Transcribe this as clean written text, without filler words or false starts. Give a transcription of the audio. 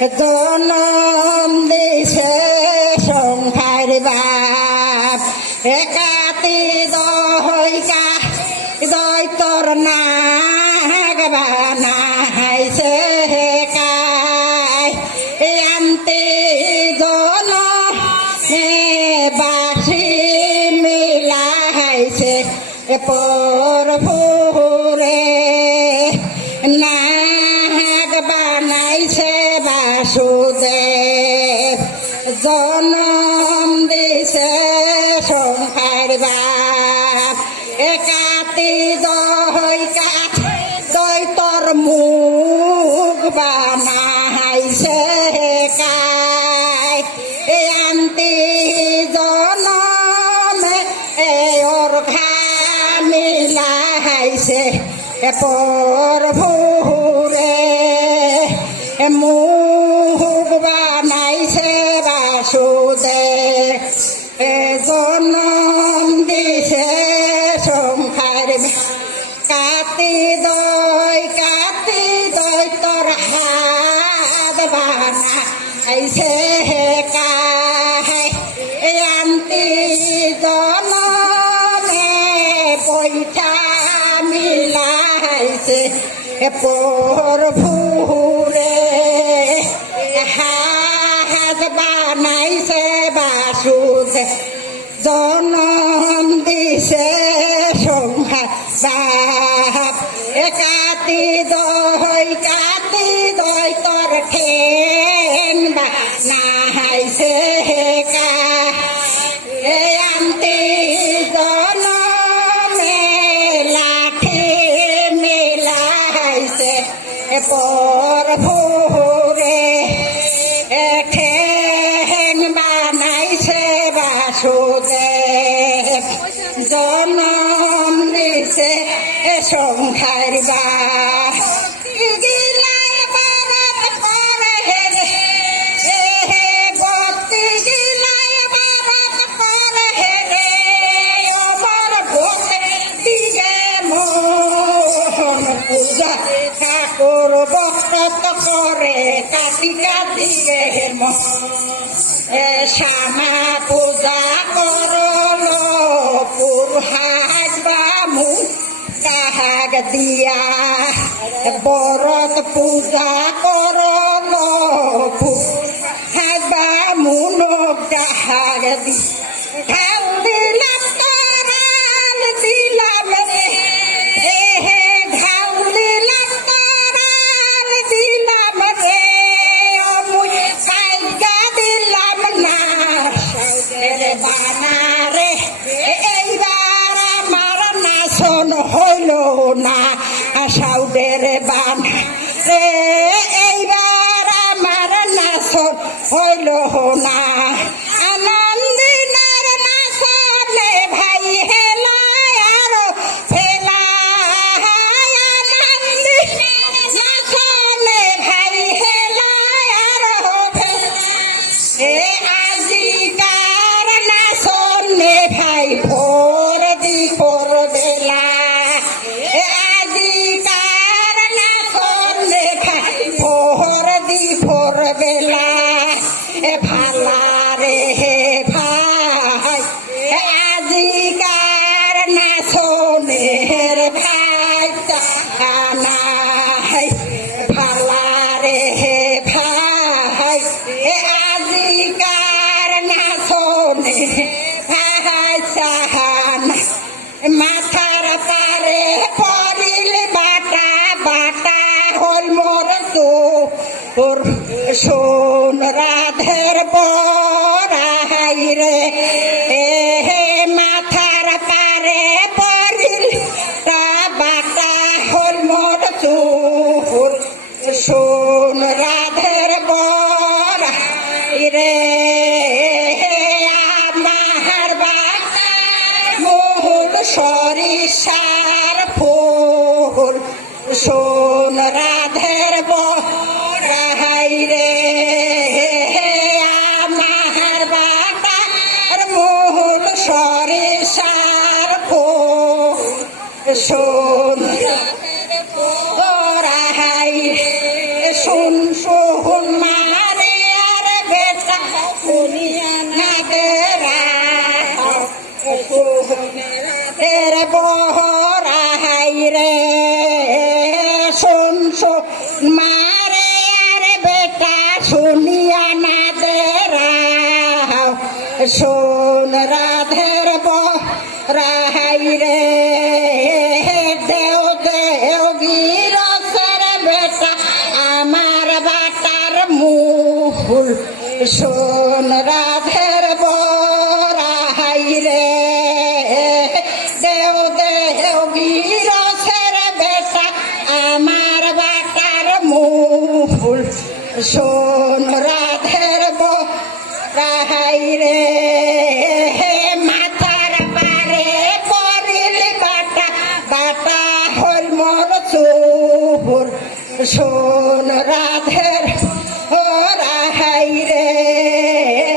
জনম দিছে সংসার বাপ একাতি দইকা দৈতর নাগ বানাইছে কায় আন্তি জনমে বাসি মিলাইছে প্রভুরে নাগ বানাইছে বাসুদেব জনম দিছে সংসার বাপ একাতি দইকা দৈতর মুখ বানাইছে কায় আন্তি জনমে ওর মিলাইছে প্রভুরে মুখ বানাইছে বাসুদেব জনম দিছে সংসার কাতি দই তোর হাত বানাইছে কায় আন্তি জনমে বৈঠা মিলাইছে প্রভুরে হাত বানাইছে বাসুদেব জনম দিছে সংসার বাপ কাতি দই তোর ঠেন বানাইছে কায় আন্তি জনমে লাঠি মিলাইছে প্রভুরে ঠেন বানাইছে বাসুদেব জনম দিছে সংসার বাপ ঠাকুর ভক্ত করে কাটি কাটি শ্যামা পূজা করলো পুরহাট বামু কাহাগ দিয়া বরত পূজা করলো পুরহাট বামু কাহাগ দিয়া দিলাম তোরাল দিলাম রে বানারে এইবার আমার নাচন হইল না সাউদের বানা রে এইবার আমার নাচন হইল না আনন্দিনার নাচলে ভাই হেলায় আর ফেলা আনন্দিনার নাচলে ভাই হেলায় আর ফেলা আজিকার নাচলে ভাই ভোর দিপর বেলা আজিকার নাচলে ভাই ভোর দিপর বেলা ভালা রে ভাই আজিকার নাচলে ভাই নাই ভালা রে ভাই আজিকার নাচলে ভাই চাহানা মাথার পারে পড়িল বাটা বাটা হল মোর তোর শোন রাধের বড়াই রে মাথার পারে পড়িল বাটা হল মোর তোর শোন রাধের বড়াই রে আমার বাটা মোহন সরিষার ফুল শোন রাধের বড়াই রে আমার বাটার মোহন সরিষার ফুল শোন বড়াই শুন শোন মা বহরাই রে শোন শোন মারে আরে বেটা শুনিয়া না দে রাও শোন রাধের বহরাই রে দেও দেও গিরসের বেটা আমার বাটার মুহুল শোন রাধের বহরাই রে দেও দেও গিরসের বেটা আমার বাটার মুহুল শোন রাধের বহরাই রে মাথার পারে পরিল বাটা বাটা হল মোর চোর শোন